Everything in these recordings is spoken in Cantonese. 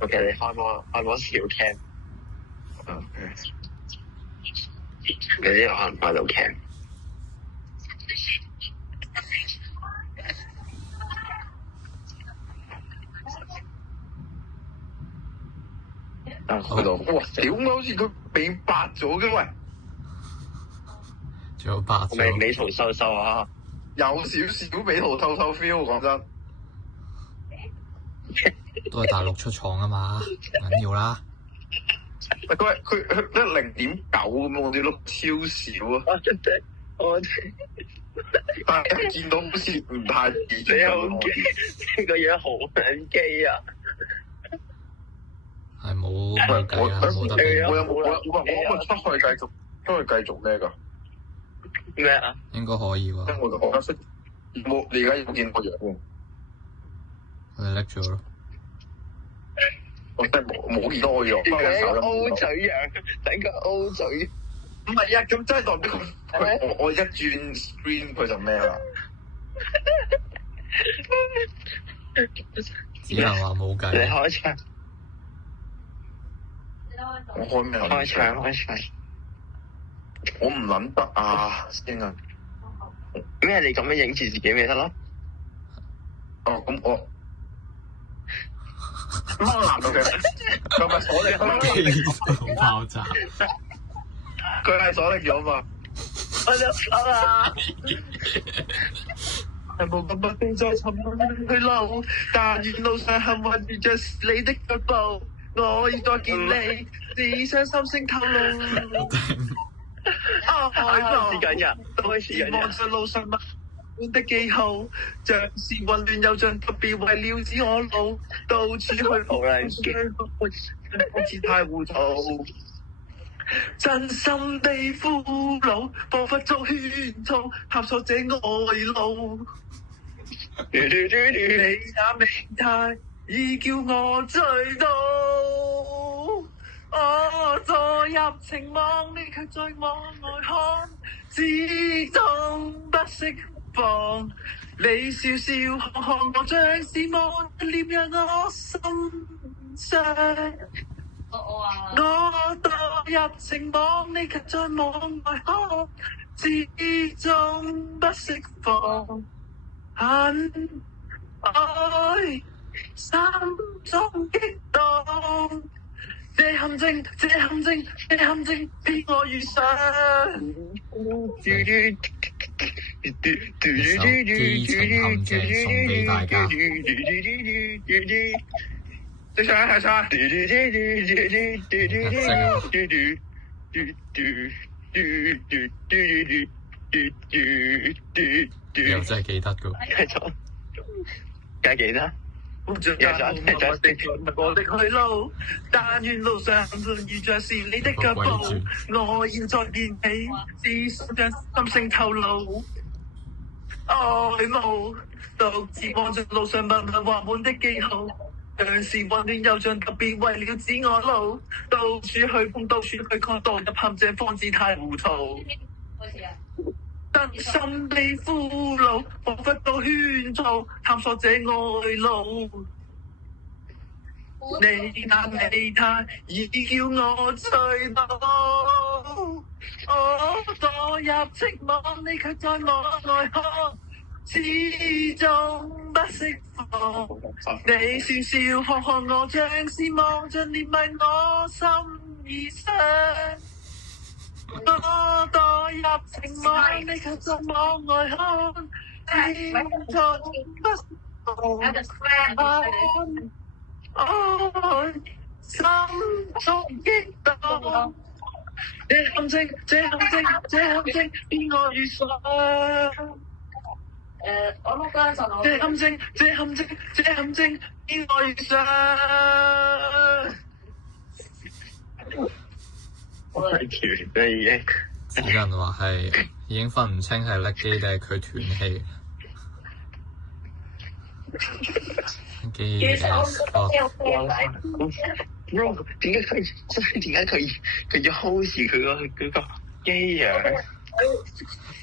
OK，你開波小 cam，你呢個可能開到 cam。去到，哇！屌我好似佢被白咗嘅喂，仲有白咗，美圖秀秀啊，有少少美圖秀秀 feel， 講真。都係大陸出廠啊嘛，唔緊要啦。佢1.9咁，我哋碌超少啊！我但係見到好似唔太似。你好機，呢個嘢好撚機啊！係冇計啦，冇得變。我出去繼續咩㗎？咩啊？應該可以喎。我而家冇，你而家有見我樣喎？我哋叻咗咯。我真係冇見到我樣。O 嘴樣，整個 O 嘴。唔係啊，咁真係代表我一轉 screen 佢就咩啦？只能話冇計。你開槍。我開咩？開槍。我唔諗得啊，先啊。咩？你咁樣影住自己咪得咯？哦，咁我男嘅，佢咪鎖力爆炸。佢係鎖力咗嘛？我就錯啦。係冇辦法並在尋夢去路，但願路上幸運遇着你的腳步。我要再見你，只想心聲透露。開始緊呀，開始緊呀。望在路上滿的記號，像是混亂又像特別為了指我路，到處去好似太糊塗。真心地俘虜，彷彿遭圈套，探索這愛路。你那美態已叫我醉倒，我墮入情網，你卻在往外看，始終不釋放。你笑笑看看我，像是望臉讓我心傷。我墮入情網，你卻在網外看，始終不釋放。恨愛心中激盪，這陷阱俾我遇上。基情陷阱送俾大家。你唱一唱。又真係記得㗎。梗係記得。我的去路，但願路上遇着是你的腳步。我要再見你，只想將心聲透露。愛慕獨自望着路上密密畫滿的記號，像是混亂又像特別為了指我路，到處去碰，到處去看，墮入陷阱方知太糊塗。真心被俘虜，彷彿到圈套，探索這愛路。你那美態已叫我醉倒，我墮入情網，你卻在網外看，始終不釋放。你笑笑看看我，像是望着憐憫我心已傷。我墮入情網，你卻在網外看，始終不釋放。愛心中激盪，這陷阱俾我遇上。這陷阱俾我遇上。我係斷啦已經。有人話係已經分唔清係叻機定係佢斷氣。點解佢要 hold 住佢個機啊？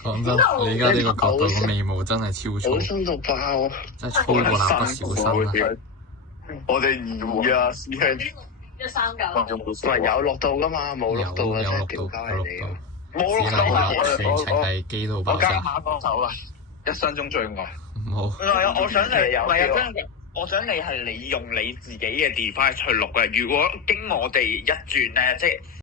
講真，你而家呢個角度個眉毛真係超粗，好深到爆，真係粗過蠟筆小新啊！我哋二啊，師兄。 139，喂有落到㗎嘛？冇落到啊！真係屌鳩人哋㗎。冇只能夠全程係機到爆我加炸。下幫手啦，一生中最愛。冇。唔係啊！我想你，有唔係啊！真係，我想你係你用你自己嘅 device 去錄嘅。如果經我哋一轉咧，即係。